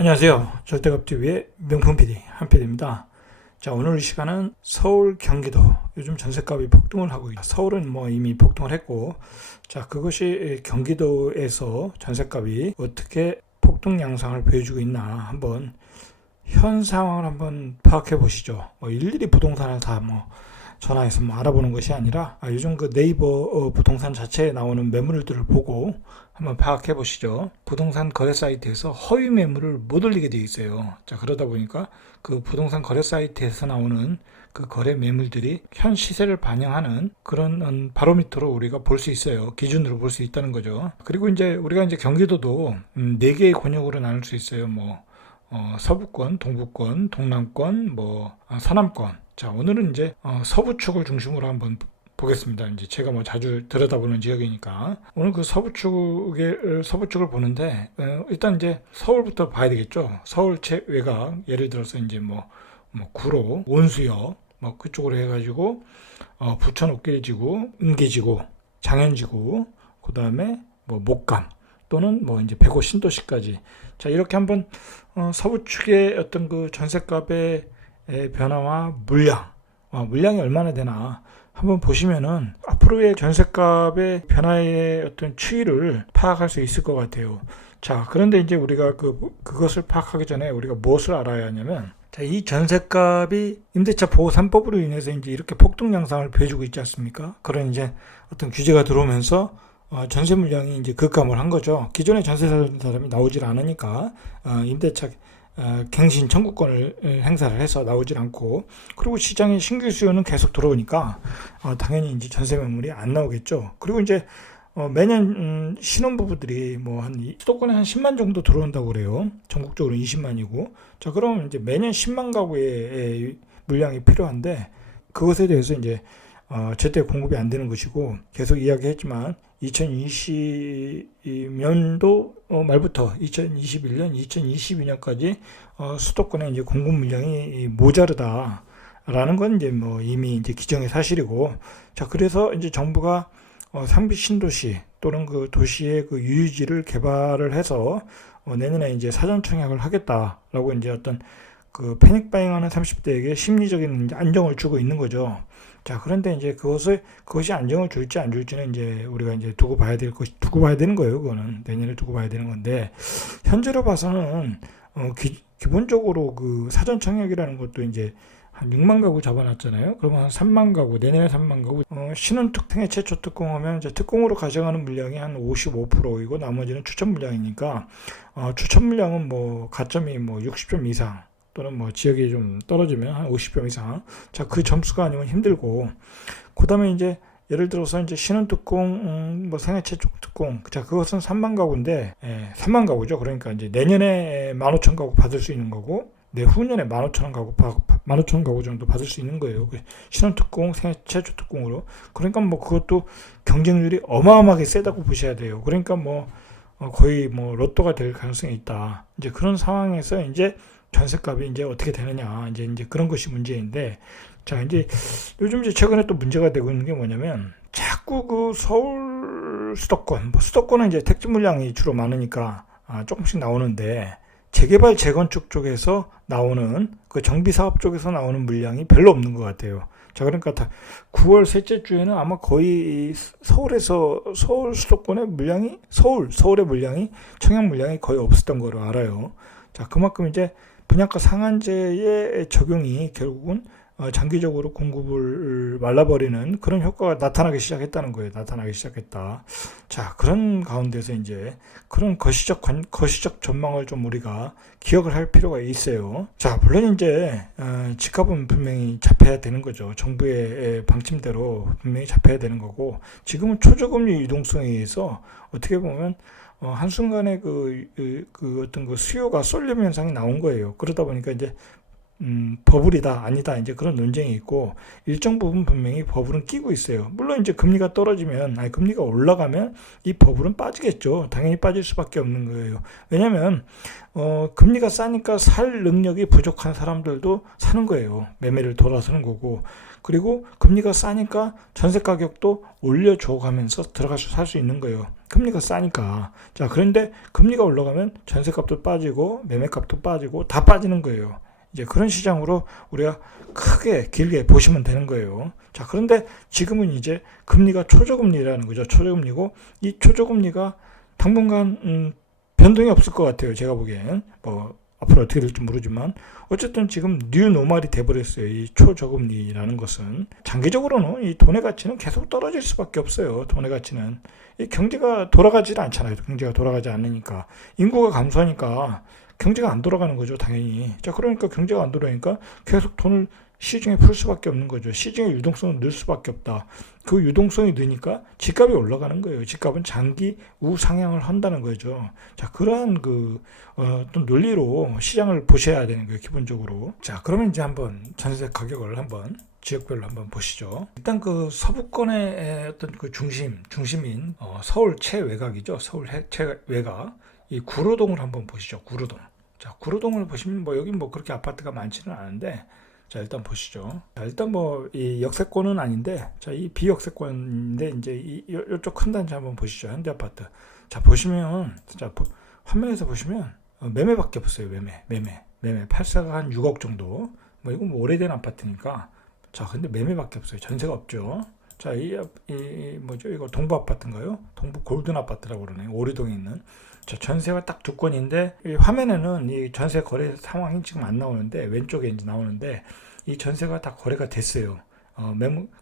안녕하세요. 절대값TV의 명품 PD 한PD입니다. 자, 오늘 이 시간은 서울, 경기도 요즘 전셋값이 폭등을 하고 있다. 서울은 이미 폭등을 했고, 자, 그것이 경기도에서 전셋값이 어떻게 폭등 양상을 보여주고 있나 한번 현 상황을 한번 파악해 보시죠. 일일이 부동산을 다 전화해서 알아보는 것이 아니라 요즘 그 네이버 부동산 자체에 나오는 매물들을 보고 한번 파악해 보시죠. 부동산 거래 사이트에서 허위 매물을 못 올리게 되어 있어요. 자, 그러다 보니까 그 부동산 거래 사이트에서 나오는 그 거래 매물들이 현 시세를 반영하는 그런 바로미터로 우리가 볼 수 있어요. 기준으로 볼 수 있다는 거죠. 그리고 우리가 경기도도 4개의 권역으로 나눌 수 있어요. 서부권, 동부권, 동남권, 서남권. 자, 오늘은 서부 쪽을 중심으로 한번 보겠습니다. 제가 자주 들여다보는 지역이니까. 오늘 그 서부 쪽을 보는데, 일단 서울부터 봐야 되겠죠. 서울 외곽, 예를 들어서 구로, 온수역, 그쪽으로 해가지고, 부천 옥계지구, 은계지구, 장현지구, 그 다음에 목감, 또는 백호 신도시까지. 자, 이렇게 한번, 서부 측의 어떤 그 전셋값의 변화와 물량이 얼마나 되나 한번 보시면은 앞으로의 전셋값의 변화의 어떤 추이를 파악할 수 있을 것 같아요. 자, 그런데 우리가 그것을 파악하기 전에 우리가 무엇을 알아야 하냐면, 자, 이 전셋값이 임대차 보호 3법으로 인해서 이렇게 폭등 양상을 보여주고 있지 않습니까? 그런 어떤 규제가 들어오면서 전세 물량이 급감을 한 거죠. 기존에 전세 사는 사람이 나오질 않으니까 임대차 갱신 청구권을 행사를 해서 나오질 않고, 그리고 시장에 신규 수요는 계속 들어오니까 당연히 전세 매물이 안 나오겠죠. 그리고 매년 신혼부부들이 수도권에 한 10만 정도 들어온다고 그래요. 전국적으로 20만이고. 자, 그럼 매년 10만 가구의 물량이 필요한데, 그것에 대해서 제때 공급이 안 되는 것이고, 계속 이야기했지만 2020년도 말부터 2021년, 2022년까지 수도권에 공급 물량이 모자르다라는 건 이미 기정의 사실이고, 자, 그래서 정부가 상비 신도시 또는 그 도시의 그 유유지를 개발을 해서 내년에 사전 청약을 하겠다라고 어떤 그 패닉 바잉하는 30대에게 심리적인 안정을 주고 있는 거죠. 자, 그런데 그것이 안정을 줄지 안 줄지는 우리가 두고 봐야 되는 거예요. 그거는 내년에 두고 봐야 되는 건데, 현재로 봐서는 기본적으로 그 사전 청약이라는 것도 한 6만 가구 잡아놨잖아요. 그러면 한 3만 가구, 내년에 3만 가구. 신혼특행의 최초 특공하면 특공으로 가져가는 물량이 한 55%이고 나머지는 추천 물량이니까, 추천 물량은 가점이 60점 이상. 또는 지역이 좀 떨어지면 한 50점 이상. 자, 그 점수가 아니면 힘들고, 그 다음에 예를 들어서 신혼특공, 생애 최초 특공. 자, 그것은 3만 가구인데, 3만 가구죠. 그러니까 내년에 15,000 가구 받을 수 있는 거고, 내후년에 15,000 가구 정도 받을 수 있는 거예요. 신혼특공, 생애 최초 특공으로. 그러니까 그것도 경쟁률이 어마어마하게 세다고 보셔야 돼요. 그러니까 거의 로또가 될 가능성이 있다. 그런 상황에서 전셋값이 어떻게 되느냐, 그런 것이 문제인데, 자, 요즘 최근에 또 문제가 되고 있는 게 뭐냐면, 자꾸 그 서울 수도권은 택지 물량이 주로 많으니까 조금씩 나오는데, 재개발 재건축 쪽에서 나오는 그 정비 사업 쪽에서 나오는 물량이 별로 없는 것 같아요. 자, 그러니까 9월 셋째 주에는 아마 거의 서울 수도권의 물량이 서울의 물량이 청약 물량이 거의 없었던 거로 알아요. 자, 그만큼 분양가 상한제의 적용이 결국은 장기적으로 공급을 말라버리는 그런 효과가 나타나기 시작했다는 거예요. 나타나기 시작했다. 자, 그런 가운데서 그런 거시적 전망을 좀 우리가 기억을 할 필요가 있어요. 자, 물론 집값은 분명히 잡혀야 되는 거죠. 정부의 방침대로 분명히 잡혀야 되는 거고, 지금은 초저금리 유동성에 의해서 어떻게 보면 한순간에 어떤 그 수요가 쏠림 현상이 나온 거예요. 그러다 보니까 버블이다 아니다 이제 그런 논쟁이 있고 일정 부분 분명히 버블은 끼고 있어요. 물론 이제 금리가 떨어지면 금리가 올라가면 이 버블은 빠지겠죠. 당연히 빠질 수밖에 없는 거예요. 왜냐하면 금리가 싸니까 살 능력이 부족한 사람들도 사는 거예요. 매매를 돌아서는 거고 그리고 금리가 싸니까 전세 가격도 올려줘 가면서 들어가서 살 수 있는 거예요. 금리가 싸니까. 자, 그런데 금리가 올라가면 전세값도 빠지고 매매값도 빠지고 다 빠지는 거예요. 이제 그런 시장으로 우리가 크게 길게 보시면 되는 거예요. 자, 그런데 지금은 이제 금리가 초저금리라는 거죠. 초저금리고 이 초저금리가 당분간 변동이 없을 것 같아요. 제가 보기엔 뭐 앞으로 어떻게 될지 모르지만 어쨌든 지금 뉴노멀이 돼버렸어요. 이 초저금리라는 것은 장기적으로는 이 돈의 가치는 계속 떨어질 수밖에 없어요. 돈의 가치는 이 경제가 돌아가지 않잖아요. 경제가 돌아가지 않으니까 인구가 감소하니까 경제가 안 돌아가는 거죠, 당연히. 자, 그러니까 경제가 안 돌아가니까 계속 돈을 시중에 풀 수밖에 없는 거죠. 시중의 유동성은 늘 수밖에 없다. 그 유동성이 느니까 집값이 올라가는 거예요. 집값은 장기 우상향을 한다는 거죠. 자, 그러한 어떤 논리로 시장을 보셔야 되는 거예요, 기본적으로. 자, 그러면 이제 한번 전세 가격을 한번 지역별로 한번 보시죠. 일단 그 서부권의 어떤 그 중심인 서울 최외곽이죠. 서울 최외곽. 이 구로동을 한번 보시죠. 구로동. 자, 구로동을 보시면 여기 그렇게 아파트가 많지는 않은데, 자, 일단 보시죠. 자, 일단 이 역세권은 아닌데, 자, 이 비역세권인데, 이제 이쪽 큰 단지 한번 보시죠. 현대아파트. 자, 보시면, 자, 화면에서 보시면, 매매밖에 없어요. 매매. 팔사가 한 6억 정도. 이건 오래된 아파트니까. 자, 근데 매매밖에 없어요. 전세가 없죠. 자, 이거 동부 아파트인가요? 동부 골든 아파트라고 그러네요. 오리동에 있는. 자, 전세가 딱 두 건인데 이 화면에는 이 전세 거래 상황이 지금 안 나오는데 왼쪽에 이제 나오는데 이 전세가 다 거래가 됐어요.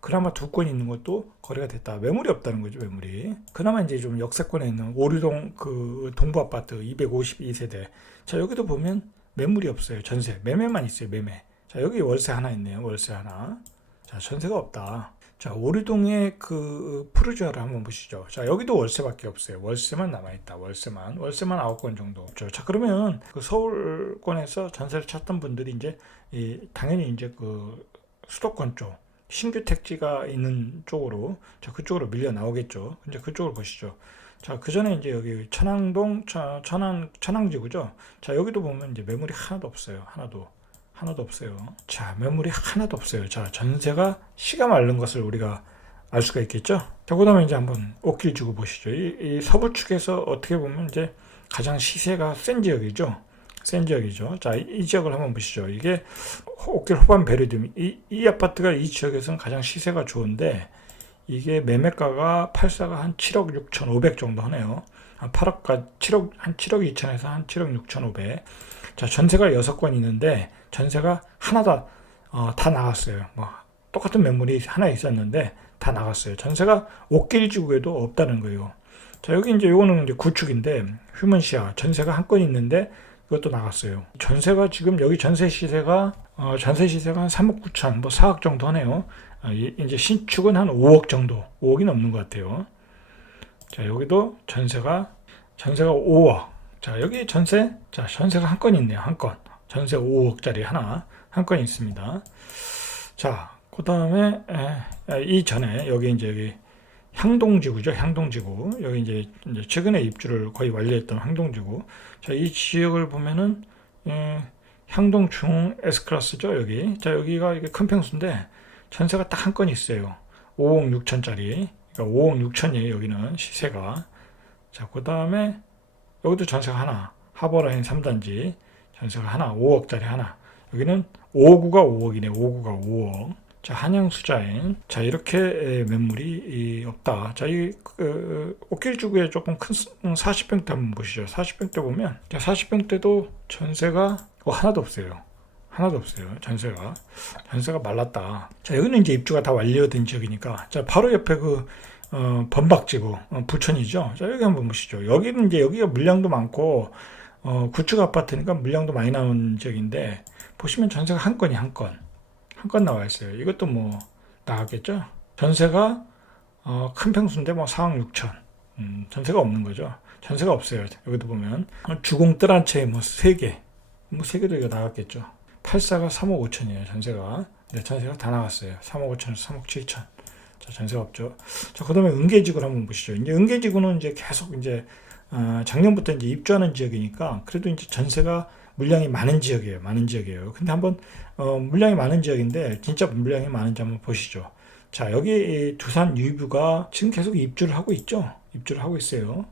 그나마 두 건 있는 것도 거래가 됐다. 매물이 없다는 거죠, 매물이. 그나마 이제 좀 역세권에 있는 오리동 그 동부 아파트 252세대. 자, 여기도 보면 매물이 없어요. 전세 매매만 있어요, 매매. 자, 여기 월세 하나 있네요, 월세 하나. 자, 전세가 없다. 자, 오리동의 그 푸르지아를 한번 보시죠. 자, 여기도 월세밖에 없어요. 월세만 남아있다. 월세만 9건 정도. 자, 그러면 그 서울권에서 전세를 찾던 분들이 이제 당연히 이제 그 수도권 쪽 신규 택지가 있는 쪽으로 그쪽으로 밀려 나오겠죠. 이제 그쪽을 보시죠. 자, 그 전에 이제 여기 천왕동 천왕지구죠. 자, 여기도 보면 이제 매물이 하나도 없어요. 하나도 없어요. 자, 매물이 하나도 없어요. 자, 전세가 씨가 마른 것을 우리가 알 수가 있겠죠. 자, 그 다음에 이제 한번 옷길 주고 보시죠. 이 서부 축에서 어떻게 보면 이제 가장 시세가 센 지역이죠. 자, 이 지역을 한번 보시죠. 이게 옷길 호반 베르디움. 이 아파트가 이 지역에서는 가장 시세가 좋은데 이게 매매가가 팔사가 한 7억 6,500 정도 하네요. 한 7억 2천에서 한 7억 6,500. 자, 전세가 6건 있는데 전세가 하나도 다 나갔어요. 똑같은 매물이 하나 있었는데 다 나갔어요. 전세가 옥길지구에도 없다는 거예요. 자, 여기 이제 요거는 이제 구축인데 휴먼시아 전세가 한 건 있는데 이것도 나갔어요. 전세가 지금 여기 전세 시세가 한 3억 9천 4억 정도 하네요. 이제 신축은 한 5억 정도, 5억이 넘는 것 같아요. 자, 여기도 전세가 5억. 자, 여기 전세가 한 건 있네요. 한 건. 전세 5억짜리 한 건 있습니다. 자, 그 다음에 이전에 여기 향동지구죠. 향동지구. 여기 이제 최근에 입주를 거의 완료했던 향동지구. 자, 이 지역을 보면은 향동 중 S클래스죠. 여기. 자, 여기가 이게 큰 평수인데 전세가 딱 한 건 있어요. 5억 6천짜리. 그러니까 5억 6천이에요. 여기는 시세가. 자, 그 다음에 여기도 전세가 하나. 하버라인 3단지. 전세가 하나. 5억짜리 하나. 여기는 5구가 5억이네. 5구가 5억. 자, 한양수자인. 자, 이렇게 매물이 없다. 자, 옥길주구에 조금 큰 40평대 한번 보시죠. 40평대 보면, 자, 40평대도 전세가 하나도 없어요. 전세가 말랐다. 자, 여기는 이제 입주가 다 완료된 지역이니까. 자, 바로 옆에 범박지구, 부천이죠. 자, 여기 한번 보시죠. 여기는 이제 여기가 물량도 많고, 구축 아파트니까 물량도 많이 나온 지역인데, 보시면 전세가 한 건 나와 있어요. 이것도 나왔겠죠? 전세가, 큰 평수인데 4억 6천. 전세가 없는 거죠. 전세가 없어요. 여기도 보면. 주공 뜰 한 채에 3개. 3개도 이거 나왔겠죠. 84가 3억 5천이에요, 전세가. 네, 전세가 다 나갔어요. 3억 5천에서 3억 7천. 자, 전세가 없죠. 자, 그 다음에 은계지구를 한번 보시죠. 이제 은계지구는 이제 계속 이제, 작년부터 이제 입주하는 지역이니까, 그래도 이제 전세가 물량이 많은 지역이에요. 많은 지역이에요. 근데 한번, 물량이 많은 지역인데, 진짜 물량이 많은지 한번 보시죠. 자, 여기 이 두산 유이뷰가 지금 계속 입주를 하고 있죠. 입주를 하고 있어요.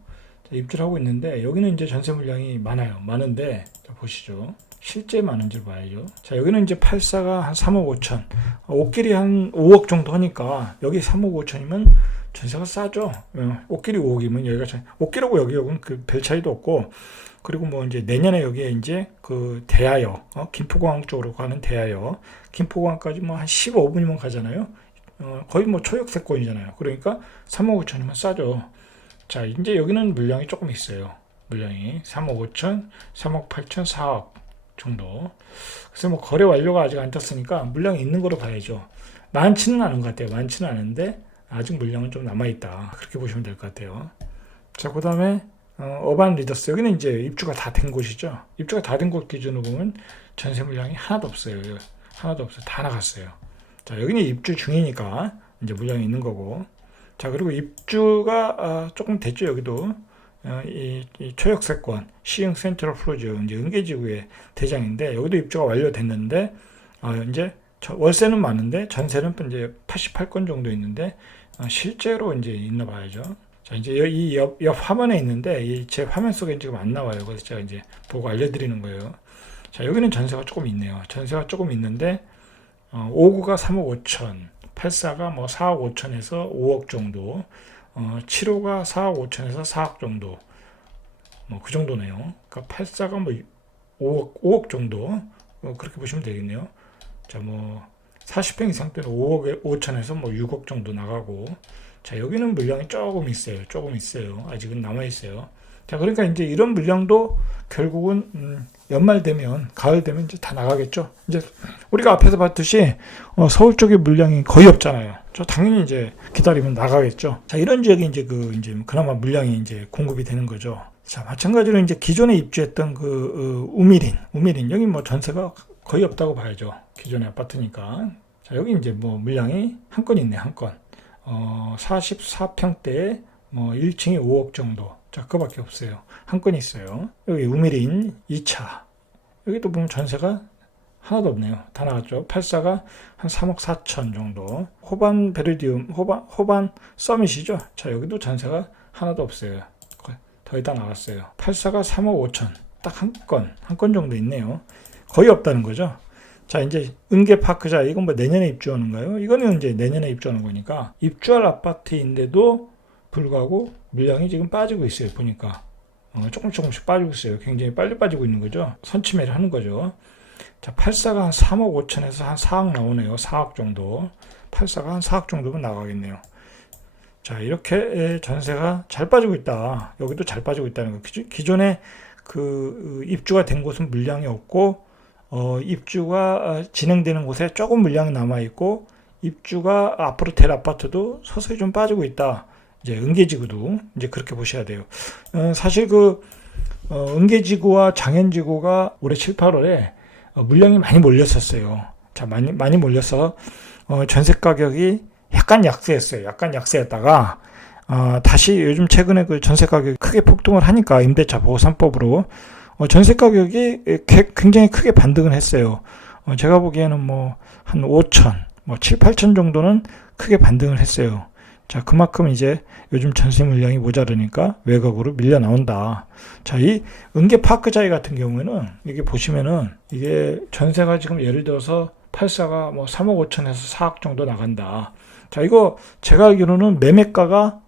자, 입주를 하고 있는데, 여기는 이제 전세 물량이 많아요. 많은데, 자, 보시죠. 실제 많은지를 봐야죠. 자, 여기는 이제 84가 한 3억 5천. 옷길이 한 5억 정도 하니까, 여기 3억 5천이면 전세가 싸죠. 옷길이 5억이면 여기가, 옷길하고 여기하고는 그 별 차이도 없고, 그리고 뭐 이제 내년에 여기에 이제 그 대하역, 김포공항 쪽으로 가는 대하역, 김포공항까지 뭐 한 15분이면 가잖아요. 거의 뭐 초역세권이잖아요. 그러니까 3억 5천이면 싸죠. 자, 이제 여기는 물량이 조금 있어요. 물량이 3억 5천, 3억 8천, 4억 정도. 그래서 뭐 거래 완료가 아직 안 떴으니까 물량이 있는 거로 봐야죠. 많지는 않은 것 같아요. 많지는 않은데 아직 물량은 좀 남아있다. 그렇게 보시면 될 것 같아요. 자, 그 다음에 어반 리더스. 여기는 이제 입주가 다 된 곳이죠. 입주가 다 된 곳 기준으로 보면 전세 물량이 하나도 없어요. 하나도 없어요. 다 나갔어요. 자, 여기는 입주 중이니까 이제 물량이 있는 거고. 자, 그리고 입주가 조금 됐죠. 여기도 이 초역세권 시흥 센트럴 플로즈 이제 은계지구의 대장인데, 여기도 입주가 완료됐는데, 이제 월세는 많은데 전세는 이제 88건 정도 있는데, 실제로 이제 있나 봐야죠. 자, 이제 이 옆 화면에 있는데 제 화면 속에 지금 안 나와요. 그래서 제가 이제 보고 알려드리는 거예요. 자, 여기는 전세가 조금 있네요. 전세가 조금 있는데, 59가 3억 5천, 84가 뭐 4억 5천에서 5억 정도, 75가 4억 5천에서 4억 정도, 뭐 그 정도네요. 그러니까 84가 뭐 5억 정도, 그렇게 보시면 되겠네요. 자, 뭐 40평 이상 때는 5억 5천에서 뭐 6억 정도 나가고, 자, 여기는 물량이 조금 있어요. 조금 있어요. 아직은 남아 있어요. 자, 그러니까 이제 이런 물량도 결국은 연말 되면, 가을 되면 이제 다 나가겠죠. 이제 우리가 앞에서 봤듯이 서울 쪽에 물량이 거의 없잖아요. 저 당연히 이제 기다리면 나가겠죠. 자, 이런 지역이 이제 이제 그나마 물량이 이제 공급이 되는 거죠. 자, 마찬가지로 이제 기존에 입주했던 우미린 여기 뭐 전세가 거의 없다고 봐야죠. 기존의 아파트니까. 자, 여기 이제 뭐 물량이 한 건 있네, 한 건. 44평대에 뭐 1층이 5억 정도. 자, 그거밖에 없어요. 한 건 있어요. 여기 우미린 2차. 여기도 보면 전세가 하나도 없네요. 다 나갔죠. 84가 한 3억 4천 정도. 호반 베르디움, 호반 서밋이죠. 자, 여기도 전세가 하나도 없어요. 거의 다 나갔어요. 84가 3억 5천. 딱 한 건 정도 있네요. 거의 없다는 거죠. 자, 이제 은계파크자, 이건 뭐 내년에 입주하는가요? 이거는 이제 내년에 입주하는 거니까 입주할 아파트인데도 불구하고 물량이 지금 빠지고 있어요. 보니까 조금씩 빠지고 있어요. 굉장히 빨리 빠지고 있는 거죠. 선취매를 하는 거죠. 자, 84가 한 3억 5천에서 한 4억 나오네요. 4억 정도. 84가 한 4억 정도면 나가겠네요. 자, 이렇게 전세가 잘 빠지고 있다. 여기도 잘 빠지고 있다는 거. 기존에 그 입주가 된 곳은 물량이 없고, 입주가 진행되는 곳에 조금 물량이 남아 있고, 입주가 앞으로 될 아파트도 서서히 좀 빠지고 있다. 이제 은계지구도 이제 그렇게 보셔야 돼요. 사실 은계지구와 장현지구가 올해 7, 8월에 물량이 많이 몰렸었어요. 자, 많이 몰려서 전세 가격이 약간 약세했어요. 약간 약세했다가 다시 요즘 최근에 그 전세 가격이 크게 폭등을 하니까 임대차 보호 3법으로 전세 가격이 굉장히 크게 반등을 했어요. 제가 보기에는 뭐 한 5천, 뭐 7, 8천 정도는 크게 반등을 했어요. 자, 그만큼 이제 요즘 전세 물량이 모자르니까 외곽으로 밀려 나온다. 자, 이 은계파크자이 같은 경우에는 이게 보시면은 이게 전세가 지금 예를 들어서 84가 뭐 3억 5천에서 4억 정도 나간다. 자, 이거 제가 알기로는 매매가가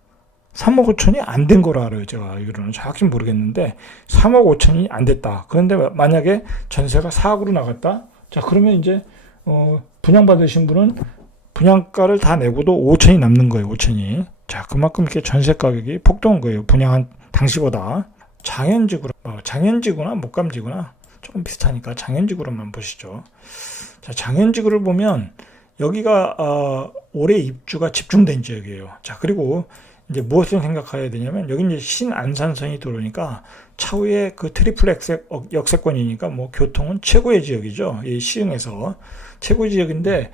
3억 5천이 안 된 거로 알아요. 제가 알기로는 정확히 모르겠는데 3억 5천이 안 됐다. 그런데 만약에 전세가 4억으로 나갔다. 자, 그러면 이제 분양받으신 분은 분양가를 다 내고도 5천이 남는 거예요. 5천이. 자, 그만큼 이렇게 전세 가격이 폭등한 거예요. 분양한 당시보다. 장현지구나 목감지구나 조금 비슷하니까 장현지구로만 보시죠. 자, 장현지구를 보면 여기가 올해 입주가 집중된 지역이에요. 자, 그리고 이제 무엇을 생각해야 되냐면 여기 이제 신안산선이 들어오니까 차후에 그 트리플 역세권이니까 뭐 교통은 최고의 지역이죠. 이 시흥에서 최고 지역인데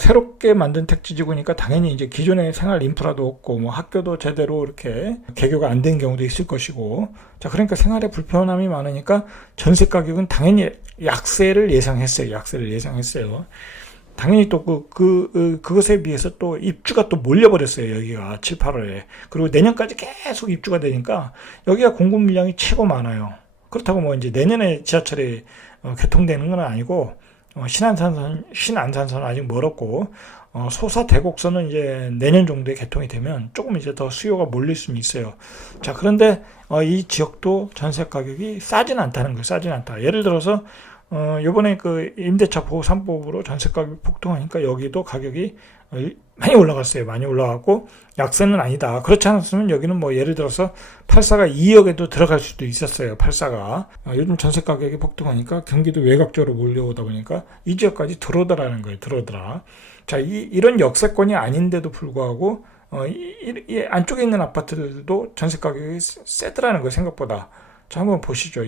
새롭게 만든 택지지구니까 당연히 이제 기존의 생활 인프라도 없고 뭐 학교도 제대로 이렇게 개교가 안 된 경우도 있을 것이고 자 그러니까 생활에 불편함이 많으니까 전세 가격은 당연히 약세를 예상했어요. 당연히 또 그것에 비해서 또 입주가 또 몰려버렸어요. 여기가 7, 8월에. 그리고 내년까지 계속 입주가 되니까 여기가 공급 물량이 최고 많아요. 그렇다고 뭐 이제 내년에 지하철이 개통되는 건 아니고 신안산선은 아직 멀었고 소사대곡선은 이제 내년 정도에 개통이 되면 조금 이제 더 수요가 몰릴 수는 있어요. 자 그런데 이 지역도 전세 가격이 싸진 않다는 거예요. 싸진 않다. 예를 들어서 요번에 그 임대차 보호 3법으로 전세 가격이 폭등하니까 여기도 가격이 많이 올라갔어요. 많이 올라갔고 약세는 아니다. 그렇지 않았으면 여기는 뭐 예를 들어서 84가 2억에도 들어갈 수도 있었어요. 84가 요즘 전세 가격이 폭등하니까 경기도 외곽 쪽으로 몰려오다 보니까 이 지역까지 들어오더라는 거예요. 들어오더라. 자, 이런 역세권이 아닌데도 불구하고 이 안쪽에 있는 아파트들도 전세 가격이 세더라는 거예요. 생각보다. 자, 한번 보시죠.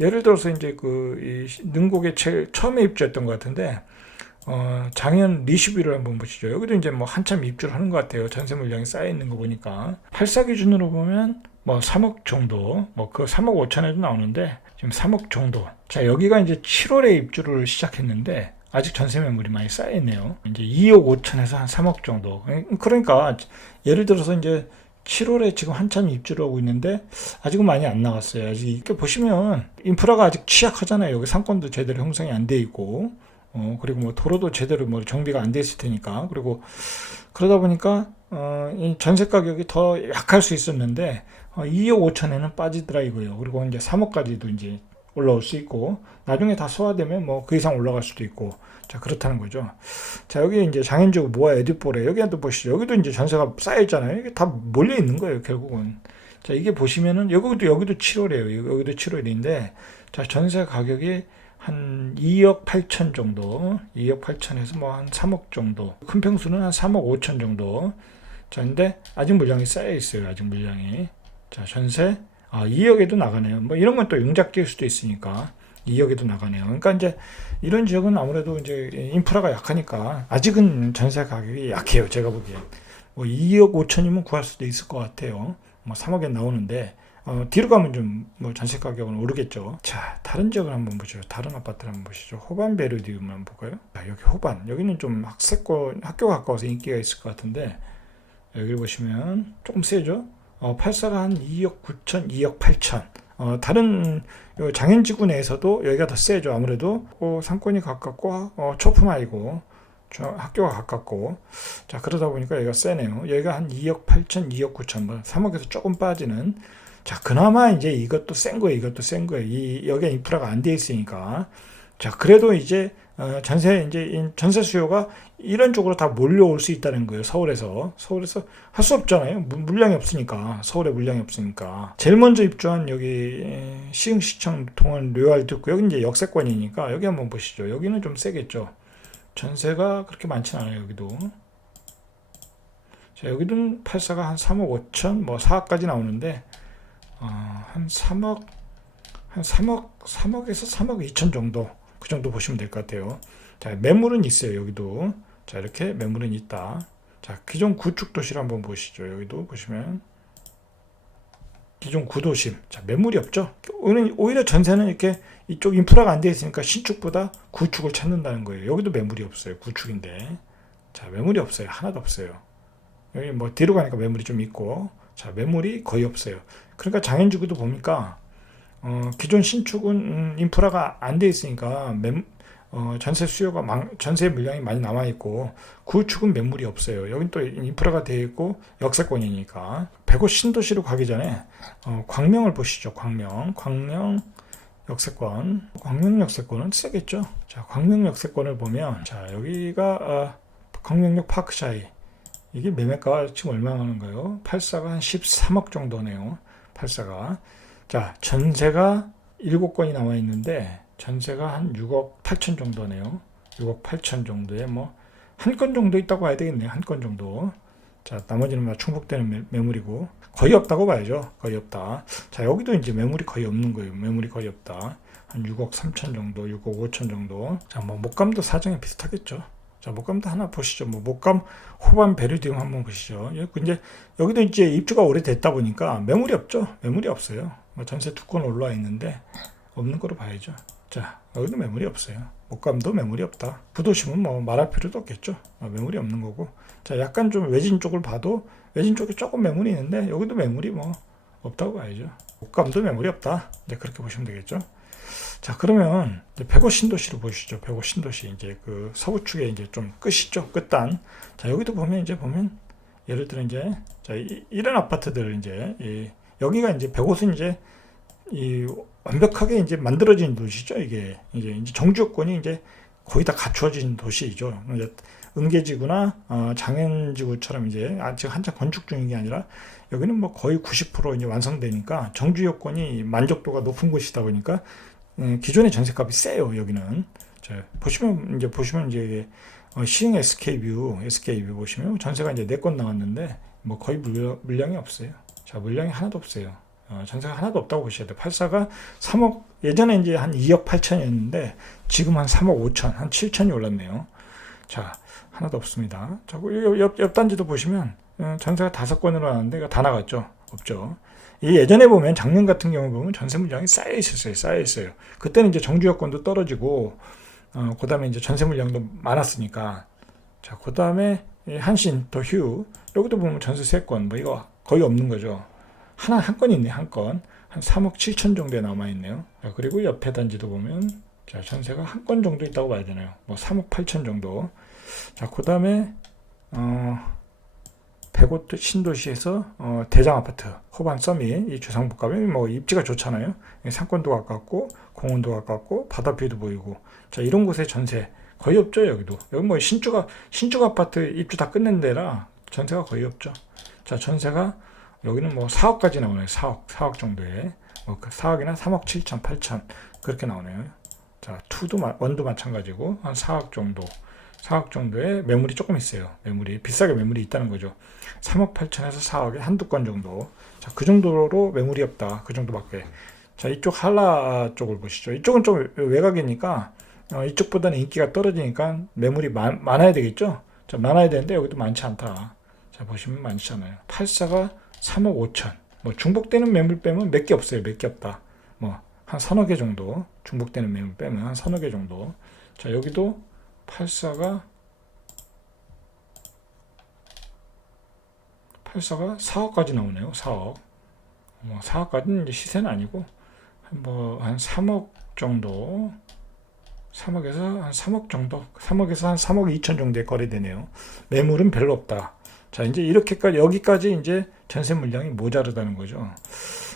예를 들어서 이제 이 능곡에 처음에 입주했던 것 같은데 장현 리슈비를 한번 보시죠. 여기도 이제 뭐 한참 입주를 하는 것 같아요. 전세 물량이 쌓여 있는 거 보니까 84 기준으로 보면 뭐 3억 정도, 뭐 그 3억 5천에도 나오는데 지금 3억 정도. 자 여기가 이제 7월에 입주를 시작했는데 아직 전세 매물이 많이 쌓여 있네요. 이제 2억 5천에서 한 3억 정도. 그러니까 예를 들어서 이제 7월에 지금 한참 입주를 하고 있는데 아직은 많이 안 나갔어요. 아직 이렇게 보시면 인프라가 아직 취약하잖아요. 여기 상권도 제대로 형성이 안 돼 있고 그리고 뭐 도로도 제대로 뭐 정비가 안 돼 있을 테니까 그리고 그러다 보니까 이 전세 가격이 더 약할 수 있었는데 2억 5천에는 빠지더라 이거예요. 그리고 이제 3억까지도 이제 올라올 수 있고 나중에 다 소화되면 뭐 그 이상 올라갈 수도 있고 자 그렇다는 거죠. 자 여기 이제 장현지구 모아 에듀포레 여기도 보시죠. 여기도 이제 전세가 쌓여 있잖아요. 이게 다 몰려 있는 거예요 결국은. 자 이게 보시면은 여기도 7월이에요. 여기도 7월인데 자 전세 가격이 한 2억 8천 정도, 2억 8천에서 뭐 한 3억 정도, 큰 평수는 한 3억 5천 정도. 자 근데 아직 물량이 쌓여 있어요. 아직 물량이. 자 전세 2억에도 나가네요. 뭐 이런 건 또 융작지일 수도 있으니까 2억에도 나가네요. 그러니까 이제 이런 지역은 아무래도 이제 인프라가 약하니까 아직은 전세 가격이 약해요. 제가 보기엔 뭐 2억 5천이면 구할 수도 있을 것 같아요. 뭐 3억에 나오는데 뒤로 가면 좀 뭐 전세 가격은 오르겠죠. 자 다른 지역을 한번 보죠. 다른 아파트를 한번 보시죠. 호반 베르디움 한번 볼까요? 자, 여기 호반 여기는 좀 학교가 가까워서 인기가 있을 것 같은데 여기 보시면 조금 세죠. 84가 한 2억 9천, 2억 8천. 다른 장현지구 내에서도 여기가 더 세죠. 아무래도 상권이 가깝고 초품화이고 학교가 가깝고 자 그러다 보니까 여기가 세네요. 여기가 한 2억 8천, 2억 9천, 뭐 3억에서 조금 빠지는. 자 그나마 이제 이것도 센 거예요. 여기가 인프라가 안 돼 있으니까. 자 그래도 이제 전세 수요가 이런 쪽으로 다 몰려올 수 있다는 거예요. 서울에서 할 수 없잖아요. 물량이 없으니까. 서울에 물량이 없으니까. 제일 먼저 입주한 여기 시흥시청 동안 료알도 있고 여기 이제 역세권이니까 여기 한번 보시죠. 여기는 좀 세겠죠. 전세가 그렇게 많진 않아요. 여기도. 자 여기는 84가 한 3억 5천 뭐 4억까지 나오는데 한 3억에서 3억 2천 정도 그 정도 보시면 될 것 같아요. 자 매물은 있어요. 여기도. 자 이렇게 매물은 있다. 자 기존 구축 도시를 한번 보시죠. 여기도 보시면 기존 구도심. 자 매물이 없죠. 오히려 전세는 이렇게 이쪽 인프라가 안 돼 있으니까 신축보다 구축을 찾는다는 거예요. 여기도 매물이 없어요. 구축인데 자 매물이 없어요. 하나도 없어요. 여기 뭐 뒤로 가니까 매물이 좀 있고 자 매물이 거의 없어요. 그러니까 장현지구도 보니까 기존 신축은 인프라가 안 돼 있으니까 전세 물량이 많이 남아 있고 구축은 매물이 없어요. 여긴 또 인프라가 돼 있고 역세권이니까 105 신도시로 가기 전에 광명을 보시죠. 광명 역세권. 광명 역세권은 세겠죠. 자 광명 역세권을 보면 자 여기가 광명역 파크샤이 이게 매매가가 지금 얼마 하는가요? 84가 한 13억 정도네요. 84가. 자, 전세가 7건이 나와 있는데 전세가 한 6억 8천 정도네요. 6억 8천 정도에 뭐 한 건 정도 있다고 봐야 되겠네요. 한 건 정도. 자, 나머지는 막 충족되는 매물이고 거의 없다고 봐야죠. 거의 없다. 자, 여기도 이제 매물이 거의 없는 거예요. 매물이 거의 없다. 한 6억 3천 정도, 6억 5천 정도. 자, 뭐 목감도 사정이 비슷하겠죠. 자, 목감도 하나 보시죠. 뭐 목감 호반 베르디움 한번 보시죠. 이제 여기도 이제 입주가 오래됐다 보니까 매물이 없죠. 매물이 없어요. 뭐 전세 두 건 올라와 있는데 없는 거로 봐야죠. 자, 여기도 매물이 없어요. 목감도 매물이 없다. 부도심은 뭐 말할 필요도 없겠죠. 매물이 없는 거고. 자, 약간 좀 외진 쪽을 봐도 외진 쪽에 조금 매물이 있는데 여기도 매물이 뭐 없다고 봐야죠. 목감도 매물이 없다. 이제 그렇게 보시면 되겠죠. 자, 그러면 105 신도시로 보시죠. 105 신도시 이제 그 서부 축에 이제 좀 끝이죠. 끝단. 자, 여기도 보면 예를 들어 이제 자, 이런 아파트들 이제 여기가 이제 105은 이제 완벽하게 이제 만들어진 도시죠. 이게 이제 정주요건이 이제 거의 다 갖추어진 도시이죠. 이제 은계지구나 장현지구처럼 이제 아직 한창 건축 중인 게 아니라 여기는 뭐 거의 90% 이제 완성되니까 정주요건이 만족도가 높은 곳이다 보니까 기존의 전세값이 세요. 여기는. 자, 보시면 이제 시흥 SK뷰 보시면 전세가 이제 4건 나왔는데 뭐 거의 물량이 없어요. 자, 물량이 하나도 없어요. 전세가 하나도 없다고 보셔야 돼요. 84가 3억, 예전에 이제 한 2억 8천이었는데 지금 한 3억 5천, 한 7천이 올랐네요. 자, 하나도 없습니다. 자, 옆 단지도 보시면 전세가 5건으로 나왔는데 다 나갔죠. 없죠. 예전에 보면 작년 같은 경우 보면 전세 물량이 쌓여 있어요. 그때는 이제 정주 여건도 떨어지고, 그 다음에 이제 전세 물량도 많았으니까. 자, 그 다음에 한신, 더 휴, 여기도 보면 전세 3건, 뭐 이거 거의 없는 거죠. 한 건 있네, 한 건. 한 3억 7천 정도에 남아있네요. 자, 그리고 옆에 단지도 보면, 자, 전세가 한 건 정도 있다고 봐야 되나요? 뭐 3억 8천 정도. 자, 그 다음에, 105 신도시에서 대장 아파트 호반 서밋 이 주상복합이 뭐 입지가 좋잖아요. 상권도 가깝고 공원도 가깝고 바다뷰도 보이고. 자, 이런 곳에 전세 거의 없죠. 여기 뭐 신축 아파트 입주 다 끝낸 데라 전세가 거의 없죠. 자, 전세가 여기는 뭐 4억까지 나오네요. 4억 정도에 뭐 4억이나 3억 7천 8천 그렇게 나오네요. 자, 1도 마찬가지고 한 4억 정도의 매물이 조금 있어요. 비싸게 매물이 있다는 거죠. 3억 8천에서 4억에 한두 건 정도. 자, 그 정도로 매물이 없다. 그 정도밖에. 자, 이쪽 한라 쪽을 보시죠. 이쪽은 좀 외곽이니까 이쪽보다는 인기가 떨어지니까 매물이 많아야 되겠죠. 자, 많아야 되는데 여기도 많지 않다. 자, 보시면 많지 않아요. 84가 3억 5천. 뭐 중복되는 매물 빼면 몇 개 없어요. 몇 개 없다. 뭐 한 서너 개 정도. 중복되는 매물 빼면 한 서너 개 정도. 자, 여기도 84가 4억까지 나오네요. 4억. 뭐 4억까지는 이제 시세는 아니고 한 3억 정도. 3억에서 한 3억 정도. 3억에서 한 3억 2천 정도에 거래되네요. 매물은 별로 없다. 자, 이제 여기까지 이제 전세 물량이 모자르다는 거죠.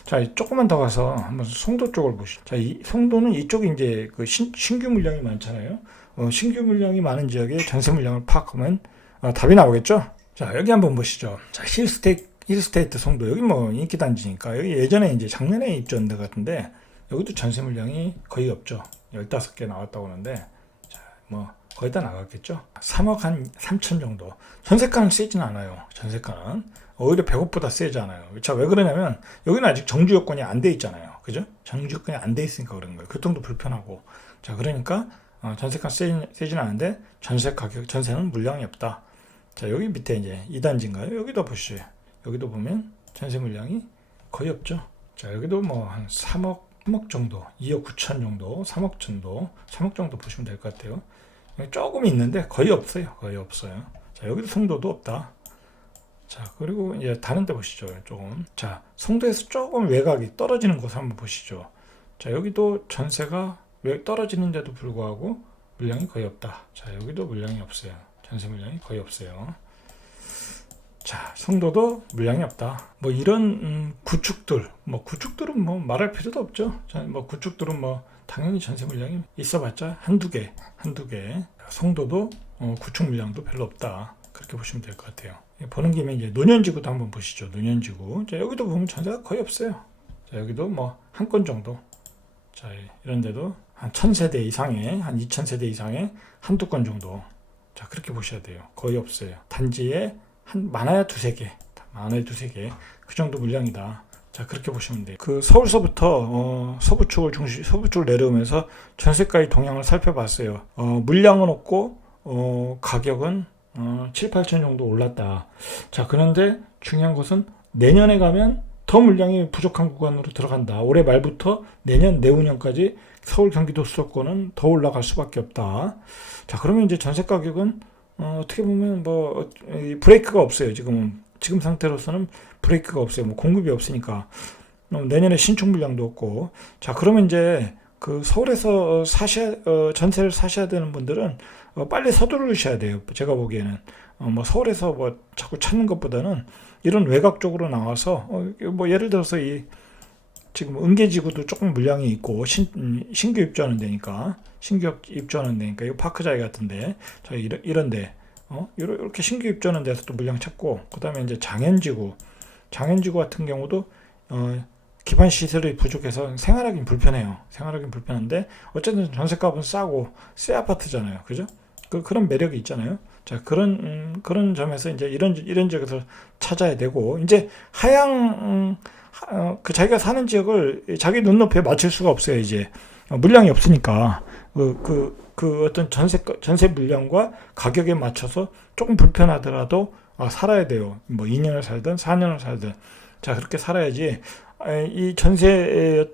자, 조금만 더 가서 한번 송도 쪽을 보시죠. 자, 송도는 이쪽이 이제 그 신규 물량이 많잖아요. 신규 물량이 많은 지역에 전세 물량을 파악하면 답이 나오겠죠? 자, 여기 한번 보시죠. 자, 힐스테이트 송도. 여기 뭐 인기 단지니까. 여기 예전에 이제 작년에 입주한 데 같은데 여기도 전세 물량이 거의 없죠. 15개 나왔다고 하는데 자, 뭐 거의 다 나갔겠죠. 3억 한 3천 정도. 전세가는 세진 않아요. 전세가는 오히려 100억보다 세지 않아요. 자, 왜 그러냐면 여기는 아직 정주 여건이 안 돼 있잖아요. 그죠? 정주 여건이 안 돼 있으니까 그런 거예요. 교통도 불편하고. 자, 그러니까 전세가 세진 않은데 전세는 물량이 없다. 자, 여기 밑에 이제 2단지인가요? 여기도 보시죠. 여기도 보면 전세 물량이 거의 없죠. 자, 여기도 뭐 한 3억 정도, 2억 9천 정도, 3억 정도 보시면 될 것 같아요. 조금 있는데 거의 없어요. 자, 여기도 송도도 없다. 자, 그리고 이제 다른 데 보시죠. 조금. 자, 송도에서 조금 외곽이 떨어지는 곳 한번 보시죠. 자, 여기도 전세가 떨어지는데도 불구하고 물량이 거의 없다. 자, 여기도 물량이 없어요. 전세 물량이 거의 없어요. 자, 송도도 물량이 없다. 뭐 이런 구축들은 뭐 말할 필요도 없죠. 뭐 구축들은 뭐 당연히 전세 물량이 있어봤자 한두 개. 송도도 구축 물량도 별로 없다. 그렇게 보시면 될 것 같아요. 보는 김에 이제 노년지구도 한번 보시죠. 노년지구. 자, 여기도 보면 전세가 거의 없어요. 자, 여기도 뭐 한 건 정도. 자, 이런 데도 한 1000세대 이상의, 한 2000세대 이상의 한두 건 정도. 자, 그렇게 보셔야 돼요. 거의 없어요. 단지에 한 많아야 두세 개, 많아야 두세 개, 그 정도 물량이다. 자, 그렇게 보시면 돼요. 그 서울서부터 서부 쪽을 내려오면서 전세가의 동향을 살펴봤어요. 물량은 없고 가격은 7, 8천 정도 올랐다. 자, 그런데 중요한 것은 내년에 가면 더 물량이 부족한 구간으로 들어간다. 올해 말부터 내년, 내후년까지 서울, 경기도 수도권은 더 올라갈 수밖에 없다. 자, 그러면 이제 전세 가격은 어떻게 보면 뭐 브레이크가 없어요. 지금 상태로서는 브레이크가 없어요. 뭐 공급이 없으니까 내년에 신축 물량도 없고. 자, 그러면 이제 그 서울에서 전세를 사셔야 되는 분들은 빨리 서두르셔야 돼요. 제가 보기에는 뭐 서울에서 뭐 자꾸 찾는 것보다는 이런 외곽 쪽으로 나와서 뭐 예를 들어서 지금 은계지구도 조금 물량이 있고 신규 입주하는 데니까 이거 파크자이 같은데 자 이런데 이렇게 신규 입주하는 데서 또 물량 찾고 그다음에 이제 장현지구 같은 경우도 기반 시설이 부족해서 생활하기는 불편해요. 생활하기는 불편한데 어쨌든 전세값은 싸고 새 아파트잖아요. 그죠? 그런 매력이 있잖아요. 자, 그런 점에서 이제 이런 지역에서 찾아야 되고, 이제 자기가 사는 지역을 자기 눈높이에 맞출 수가 없어요, 이제. 물량이 없으니까. 어떤 전세 물량과 가격에 맞춰서 조금 불편하더라도, 살아야 돼요. 뭐 2년을 살든 4년을 살든. 자, 그렇게 살아야지. 이 전세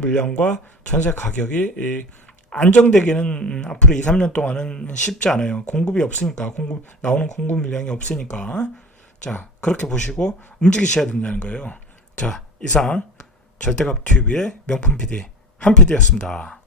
물량과 전세 가격이 안정되기는 앞으로 2, 3년 동안은 쉽지 않아요. 공급이 없으니까, 나오는 공급 물량이 없으니까. 자, 그렇게 보시고 움직이셔야 된다는 거예요. 자, 이상 절대값 TV의 명품 PD, 한 PD였습니다.